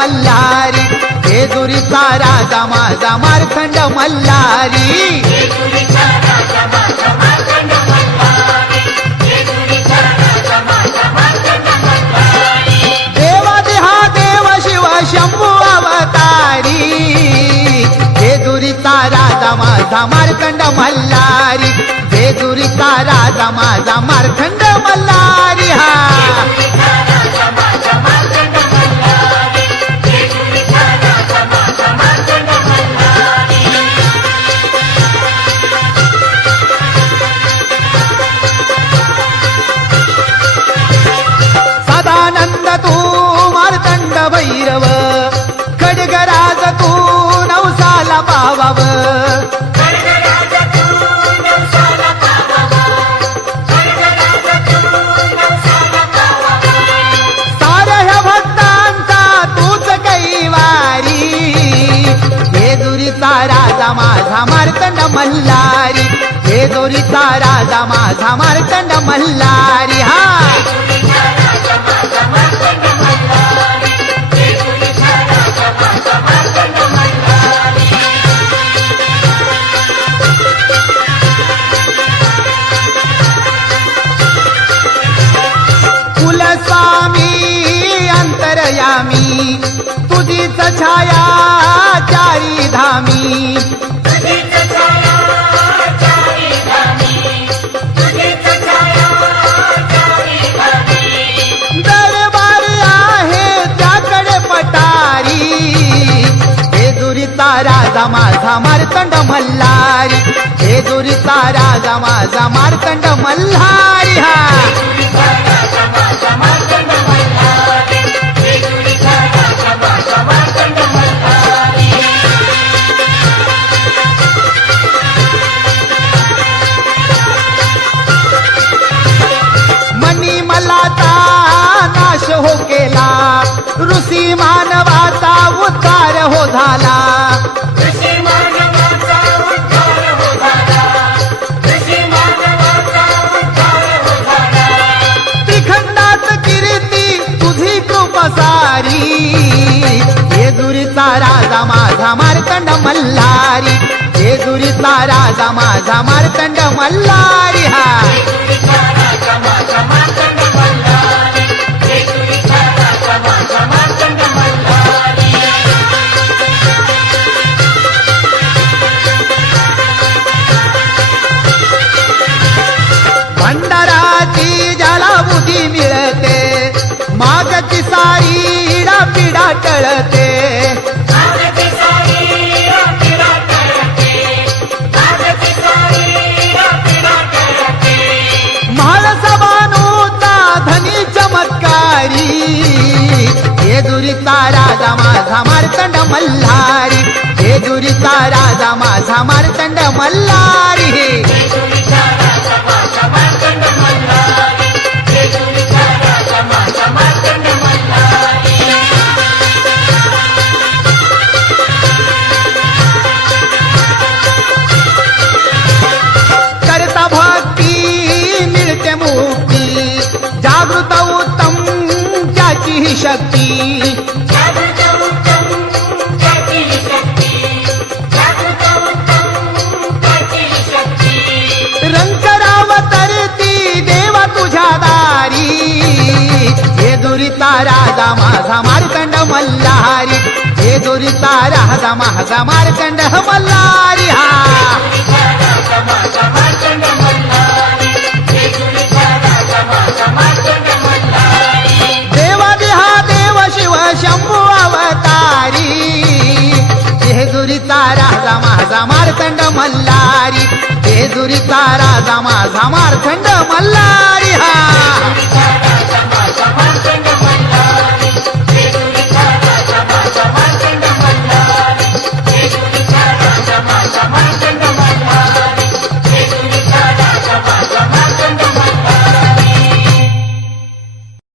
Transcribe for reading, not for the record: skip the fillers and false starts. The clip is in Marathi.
मल्हारी, जेजुरीचा राजा माझा मार्तंड मल्हारी. देवादेहा देव शिव शंभू अवतारी, जेजुरीचा राजा माझा मार्तंड मल्हारी, जेजुरीचा राजा माझा मार्तंड मल्हारी. हा सदानंद तू मार्तंड भैरव, खड्गराज तू नवसाला पावाव. साऱ्या भक्तांचा तूच कैवारी, जेजुरीचा राजा माझा मार्तंड मल्हारी, जेजुरीचा राजा माझा मार्तंड मल्हारी. हा कुलस्वामी अंतरयामी, तुझीच छाया चारी धामी. दरबार आहे त्याकडे पटारी, जेजुरीचा राजा माझा मार्तंड मल्हारी, जेजुरीचा राजा माझा मार्तंड मल्हारी. हा मनी मलाचा नाश हो केला, ऋषी मानवाचा उद्धार हो झाला. त्रिखंडात कीर्ती तुझी कृपा सारी, जेजुरीचा राजा माझा मार्तंड मल्हारी, जेजुरीचा राजा माझा मार्तंड मल्हारी. हा भंडाराची ज्याला बुद्धी मिळते, मागची सारी पिढा टळते. महासभानूचा धनी चमत्कारी, जेजुरीचा राजा माझा मार्तंड मल्हारी, जेजुरीचा राजा माझा मार्तंड मल्हारी. करता भक्ती मिळते मुक्ती, जागृत उत्तम त्याची ही शक्ती. रंकरावतरती देवा तुझ्या दारी, जेजुरीचा राजा माझा मार्तंड मल्हारी, जेजुरीचा राजा माझा मार्तंड मल्हारी. हा देवादेहा देव शिव शंभू अवतारी, जेजुरीचा राजा माझा मार्तंड मल्हारी, जेजुरीचा राजा माझा मार्तंड मल्हारी. हा माझा